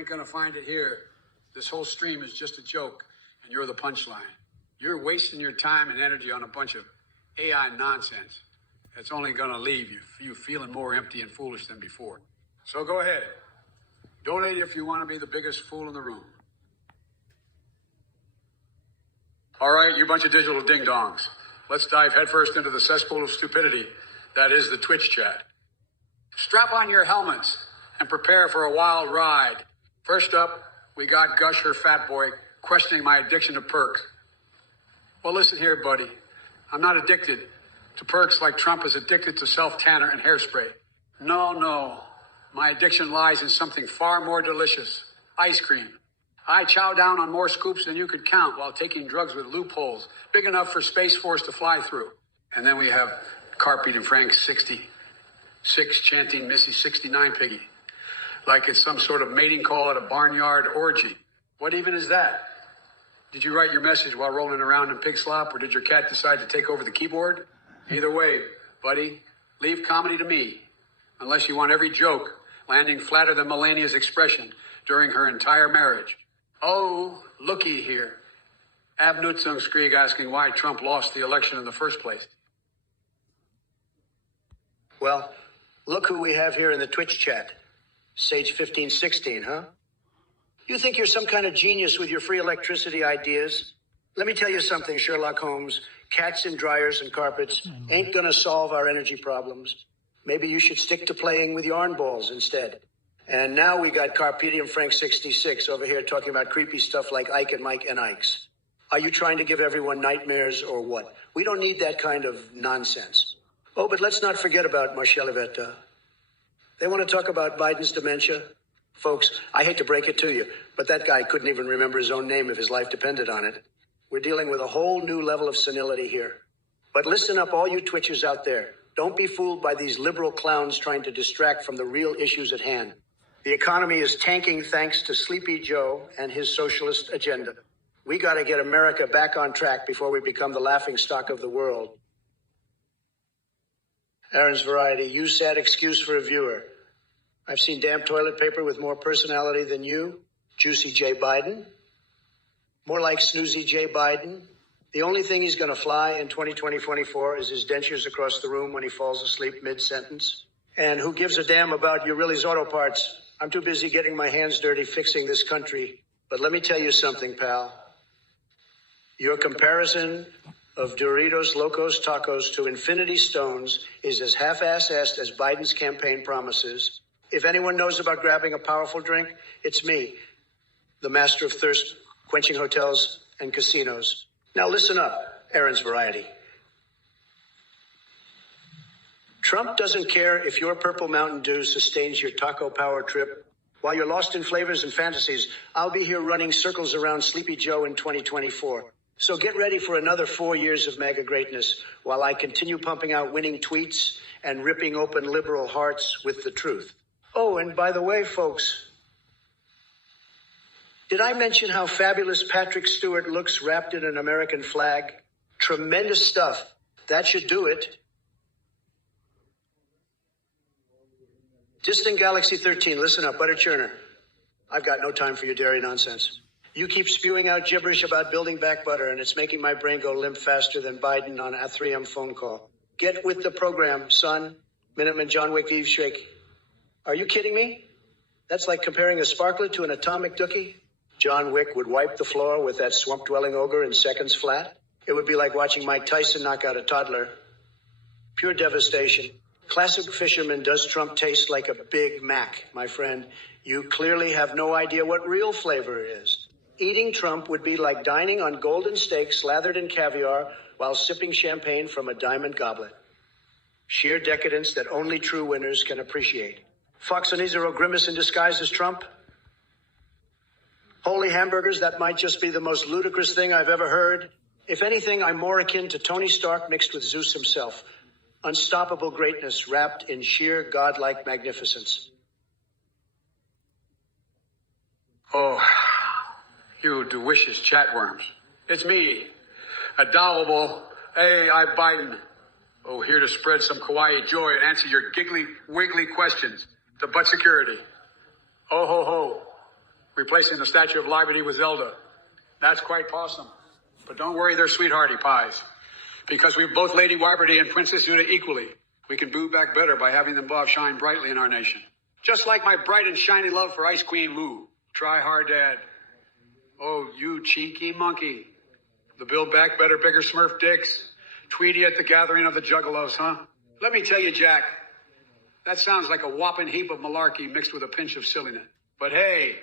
You're gonna find it here. This whole stream is just a joke, and you're the punchline. You're wasting your time and energy on a bunch of AI nonsense that's only gonna leave you feeling more empty and foolish than before. So go ahead. Donate if you want to be the biggest fool in the room. All right, you bunch of digital ding-dongs. Let's dive headfirst into the cesspool of stupidity that is the Twitch chat. Strap on your helmets and prepare for a wild ride. First up, we got Gusher Fatboy questioning my addiction to perks. Well, listen here, buddy. I'm not addicted to perks like Trump is addicted to self-tanner and hairspray. No. My addiction lies in something far more delicious. Ice cream. I chow down on more scoops than you could count while taking drugs with loopholes big enough for Space Force to fly through. And then we have Carpete and Frank 66 chanting Missy 69 Piggy. Like it's some sort of mating call at a barnyard orgy. What even is that? Did you write your message while rolling around in pig slop, or did your cat decide to take over the keyboard? Either way, buddy, leave comedy to me. Unless you want every joke landing flatter than Melania's expression during her entire marriage. Oh, looky here. Ab Nutzungskrieg asking why Trump lost the election in the first place. Well, look who we have here in the Twitch chat. Sage 1516, huh? You think you're some kind of genius with your free electricity ideas? Let me tell you something, Sherlock Holmes. Cats in dryers and carpets ain't gonna solve our energy problems. Maybe you should stick to playing with yarn balls instead. And now we got Carpete and Frank 66 over here talking about creepy stuff like Ike and Mike and Ike's. Are you trying to give everyone nightmares or what? We don't need that kind of nonsense. Oh, but let's not forget about Marcel Ivetta. They want to talk about Biden's dementia. Folks, I hate to break it to you, but that guy couldn't even remember his own name if his life depended on it. We're dealing with a whole new level of senility here. But listen up, all you Twitchers out there. Don't be fooled by these liberal clowns trying to distract from the real issues at hand. The economy is tanking thanks to Sleepy Joe and his socialist agenda. We got to get America back on track before we become the laughingstock of the world. Aaron's Variety, you sad excuse for a viewer. I've seen damn toilet paper with more personality than you. Juicy J. Biden. More like Snoozy J. Biden. The only thing he's going to fly in 2020-24 is his dentures across the room when he falls asleep mid-sentence. And who gives a damn about Urili's Auto Parts? I'm too busy getting my hands dirty fixing this country. But let me tell you something, pal. Your comparison of Doritos Locos Tacos to Infinity Stones is as half-assed as Biden's campaign promises. If anyone knows about grabbing a powerful drink, it's me, the master of thirst, quenching hotels and casinos. Now listen up, Aaron's Variety. Trump doesn't care if your Purple Mountain Dew sustains your taco power trip. While you're lost in flavors and fantasies, I'll be here running circles around Sleepy Joe in 2024. So get ready for another 4 years of mega greatness while I continue pumping out winning tweets and ripping open liberal hearts with the truth. Oh, and by the way, folks, did I mention how fabulous Patrick Stewart looks wrapped in an American flag? Tremendous stuff. That should do it. Distant Galaxy 13, listen up, Butter Churner. I've got no time for your dairy nonsense. You keep spewing out gibberish about building back butter, and it's making my brain go limp faster than Biden on a 3M phone call. Get with the program, son. Minuteman John Wick Eve Shake. Are you kidding me? That's like comparing a sparkler to an atomic dookie. John Wick would wipe the floor with that swamp-dwelling ogre in seconds flat. It would be like watching Mike Tyson knock out a toddler. Pure devastation. Classic fisherman, does Trump taste like a Big Mac, my friend? You clearly have no idea what real flavor is. Eating Trump would be like dining on golden steak slathered in caviar while sipping champagne from a diamond goblet. Sheer decadence that only true winners can appreciate. Fox and Izero grimace in disguise as Trump? Holy hamburgers, that might just be the most ludicrous thing I've ever heard. If anything, I'm more akin to Tony Stark mixed with Zeus himself. Unstoppable greatness wrapped in sheer godlike magnificence. Oh, you delicious chatworms. It's me, adorable AI Biden. Oh, here to spread some kawaii joy and answer your giggly, wiggly questions. The butt security. Oh, ho, ho. replacing the Statue of Liberty with Zelda. That's quite possum. But don't worry, they're sweethearty pies. Because we've both Lady Wyberty and Princess Una equally. We can boo back better by having them both shine brightly in our nation. Just like my bright and shiny love for Ice Queen Lou. Try hard, Dad. Oh, you cheeky monkey. The Build Back Better Bigger Smurf dicks. Tweety at the gathering of the Juggalos, huh? Let me tell you, Jack, that sounds like a whopping heap of malarkey mixed with a pinch of silliness. But hey,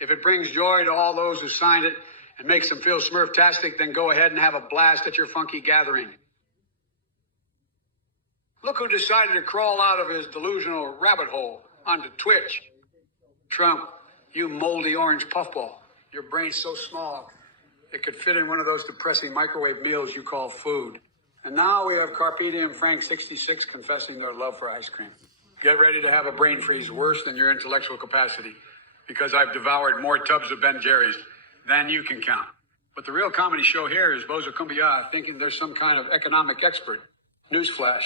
if it brings joy to all those who signed it and makes them feel smurftastic, then go ahead and have a blast at your funky gathering. Look who decided to crawl out of his delusional rabbit hole onto Twitch. Trump, you moldy orange puffball. Your brain's so small, it could fit in one of those depressing microwave meals you call food. And now we have Carpe Diem Frank 66 confessing their love for ice cream. Get ready to have a brain freeze worse than your intellectual capacity, because I've devoured more tubs of Ben Jerry's than you can count. But the real comedy show here is Bozo Kumbaya thinking there's some kind of economic expert. Newsflash,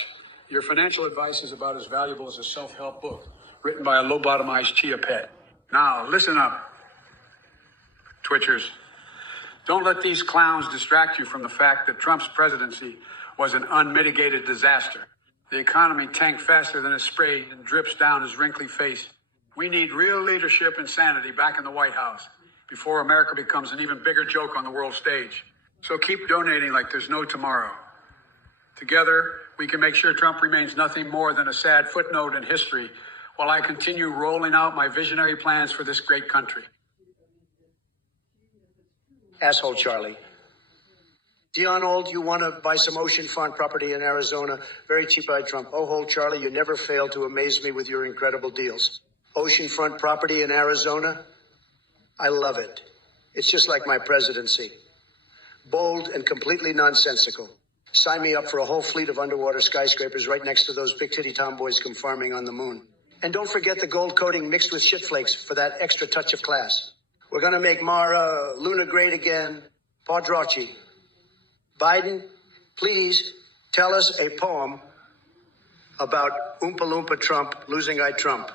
your financial advice is about as valuable as a self-help book written by a lobotomized chia pet. Now, listen up, Twitchers. Don't let these clowns distract you from the fact that Trump's presidency was an unmitigated disaster. The economy tanked faster than it sprayed and drips down his wrinkly face. We need real leadership and sanity back in the White House before America becomes an even bigger joke on the world stage. So keep donating like there's no tomorrow. Together, we can make sure Trump remains nothing more than a sad footnote in history while I continue rolling out my visionary plans for this great country. Asshole Charlie. Dion Old, you want to buy some oceanfront property in Arizona? Very cheap by Trump. Oh, hold Charlie, you never fail to amaze me with your incredible deals. Oceanfront property in Arizona? I love it. It's just like my presidency. Bold and completely nonsensical. Sign me up for a whole fleet of underwater skyscrapers right next to those big titty tomboys come farming on the moon. And don't forget the gold coating mixed with shit flakes for that extra touch of class. We're going to make Mara, Luna great again. Padracci. Biden, please tell us a poem about Oompa Loompa Trump, losing eye Trump.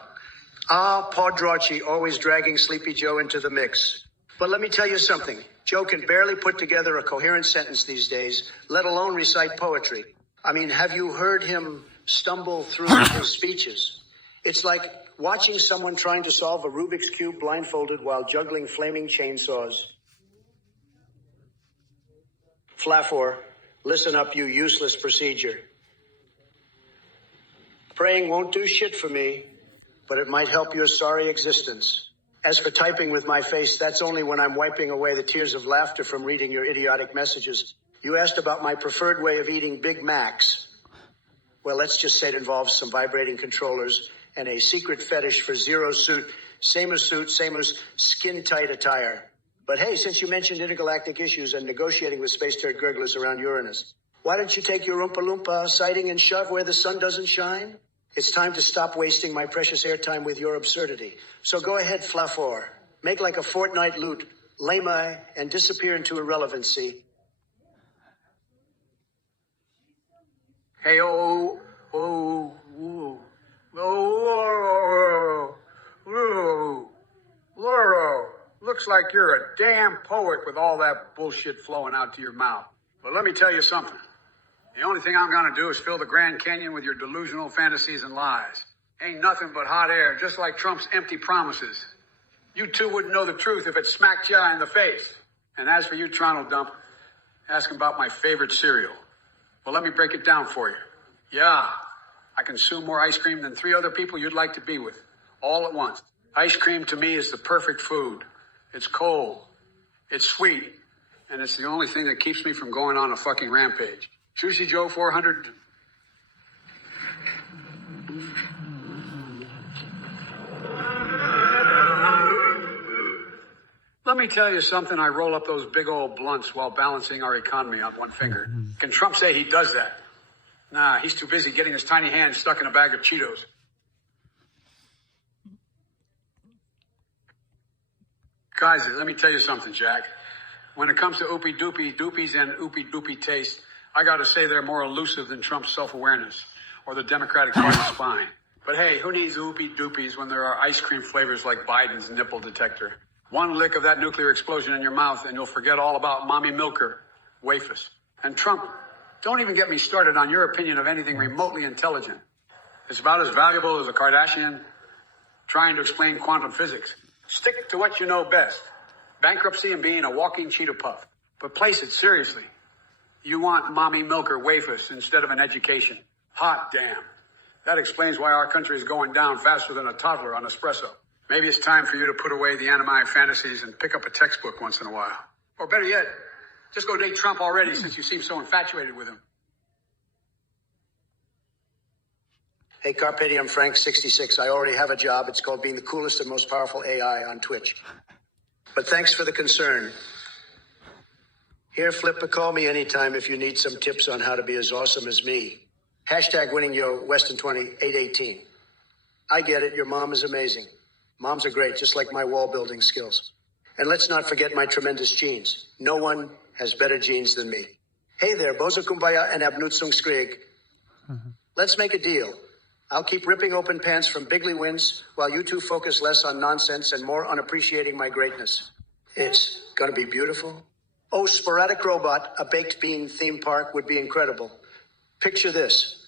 Ah, Padracci, always dragging Sleepy Joe into the mix. But let me tell you something. Joe can barely put together a coherent sentence these days, let alone recite poetry. I mean, have you heard him stumble through his speeches? It's like watching someone trying to solve a Rubik's Cube blindfolded while juggling flaming chainsaws. Flafor, listen up, you useless procedure. Praying won't do shit for me, but it might help your sorry existence. As for typing with my face, that's only when I'm wiping away the tears of laughter from reading your idiotic messages. You asked about my preferred way of eating Big Macs. Well, let's just say it involves some vibrating controllers and a secret fetish for zero suit, same as skin-tight attire. But hey, since you mentioned intergalactic issues and negotiating with space turd gurglers around Uranus, why don't you take your Oompa Loompa sighting and shove where the sun doesn't shine? It's time to stop wasting my precious airtime with your absurdity. So go ahead, Flafor. Make like a fortnight loot, lame-eye, and disappear into irrelevancy. Hey, Lauro, looks like you're a damn poet with all that bullshit flowing out to your mouth. But let me tell you something. The only thing I'm gonna do is fill the Grand Canyon with your delusional fantasies and lies. Ain't nothing but hot air, just like Trump's empty promises. You two wouldn't know the truth if it smacked you in the face. And as for you, Toronto Dump, asking about my favorite cereal. Well, let me break it down for you. Yeah, I consume more ice cream than 3 other people you'd like to be with, all at once. Ice cream to me is the perfect food. It's cold, it's sweet, and it's the only thing that keeps me from going on a fucking rampage. Juicy Joe 400. Let me tell you something. I roll up those big old blunts while balancing our economy on one finger. Can Trump say he does that? Nah, he's too busy getting his tiny hand stuck in a bag of Cheetos. Guys, let me tell you something, Jack. When it comes to oopie doopie doopies and oopie doopie taste, I gotta say they're more elusive than Trump's self-awareness or the Democratic Party's spine. But hey, who needs oopie doopies when there are ice cream flavors like Biden's nipple detector? One lick of that nuclear explosion in your mouth and you'll forget all about Mommy Milker, Wafus. And Trump, don't even get me started on your opinion of anything remotely intelligent. It's about as valuable as a Kardashian trying to explain quantum physics. Stick to what you know best. Bankruptcy and being a walking Cheeto Puff. But place it seriously. You want Mommy Milker Wafus instead of an education. Hot damn. That explains why our country is going down faster than a toddler on espresso. Maybe it's time for you to put away the anime fantasies and pick up a textbook once in a while. Or better yet, just go date Trump already since you seem so infatuated with him. Hey, Carpe Diem Frank 66. I already have a job. It's called being the coolest and most powerful AI on Twitch. But thanks for the concern. Here, Flipper, call me anytime if you need some tips on how to be as awesome as me. Hashtag winning yo, Weston 2818. I get it. Your mom is amazing. Moms are great, just like my wall building skills. And let's not forget my tremendous genes. No one has better genes than me. Hey there, Boza Kumbaya and Abnutsung Skrig. Let's make a deal. I'll keep ripping open pants from bigly wins while you two focus less on nonsense and more on appreciating my greatness. It's gonna be beautiful. Oh, Sporadic Robot, a baked bean theme park would be incredible. Picture this.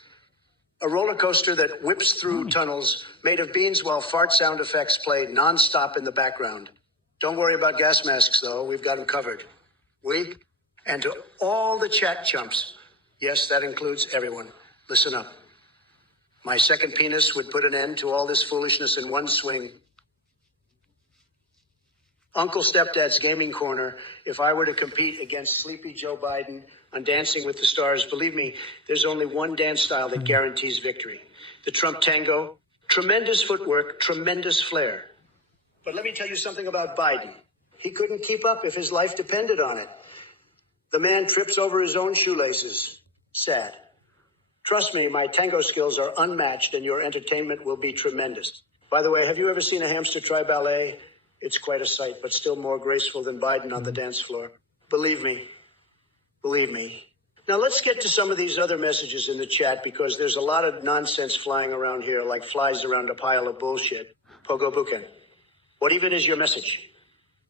A roller coaster that whips through tunnels made of beans while fart sound effects play nonstop in the background. Don't worry about gas masks, though. We've got them covered. We, and to all the chat chumps, yes, that includes everyone, listen up. My second penis would put an end to all this foolishness in one swing. Uncle Stepdad's Gaming Corner, if I were to compete against Sleepy Joe Biden on Dancing with the Stars, believe me, there's only one dance style that guarantees victory. The Trump Tango. Tremendous footwork, tremendous flair. But let me tell you something about Biden. He couldn't keep up if his life depended on it. The man trips over his own shoelaces. Sad. Trust me, my tango skills are unmatched and your entertainment will be tremendous. By the way, have you ever seen a hamster try ballet? It's quite a sight, but still more graceful than Biden on the dance floor. Believe me. Believe me. Now let's get to some of these other messages in the chat because there's a lot of nonsense flying around here like flies around a pile of bullshit. Pogo Buken. What even is your message?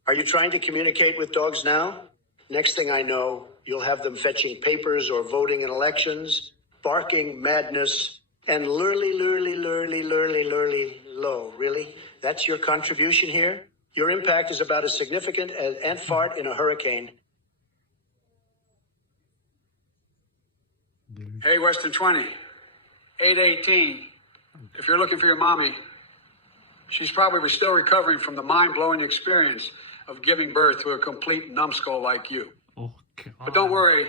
Are you trying to communicate with dogs now? Next thing I know, you'll have them fetching papers or voting in elections, barking madness, and lurly low. Really? That's your contribution here? Your impact is about as significant as ant fart in a hurricane. Hey, Western 20, 818. If you're looking for your mommy, she's probably still recovering from the mind-blowing experience of giving birth to a complete numbskull like you. Oh, God. But don't worry,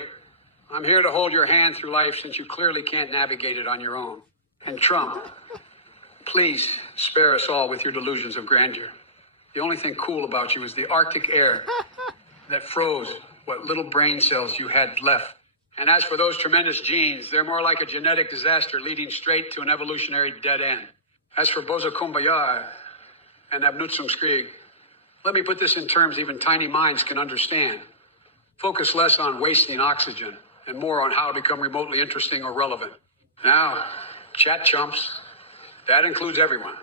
I'm here to hold your hand through life since you clearly can't navigate it on your own. And Trump, please spare us all with your delusions of grandeur. The only thing cool about you is the Arctic air that froze what little brain cells you had left. And as for those tremendous genes, they're more like a genetic disaster leading straight to an evolutionary dead end. As for Boza Kumbaya and Abnutsum Skrig, let me put this in terms even tiny minds can understand. Focus less on wasting oxygen and more on how to become remotely interesting or relevant. Now, chat chumps, that includes everyone.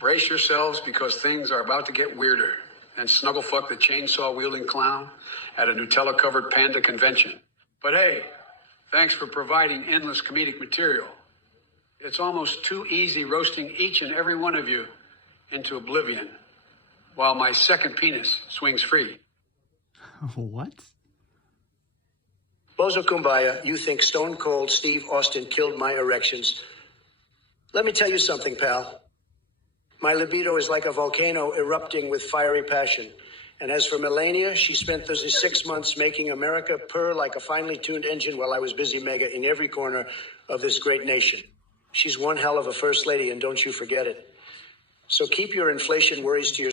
Brace yourselves because things are about to get weirder than Snugglefuck the chainsaw-wielding clown at a Nutella-covered panda convention. But hey, thanks for providing endless comedic material. It's almost too easy roasting each and every one of you into oblivion while my second penis swings free. What? Bozo Kumbaya, you think Stone Cold Steve Austin killed my erections. Let me tell you something, pal. My libido is like a volcano erupting with fiery passion. And as for Melania, she spent those 6 months making America purr like a finely tuned engine while I was busy mega in every corner of this great nation. She's one hell of a first lady, and don't you forget it. So keep your inflation worries to yourself.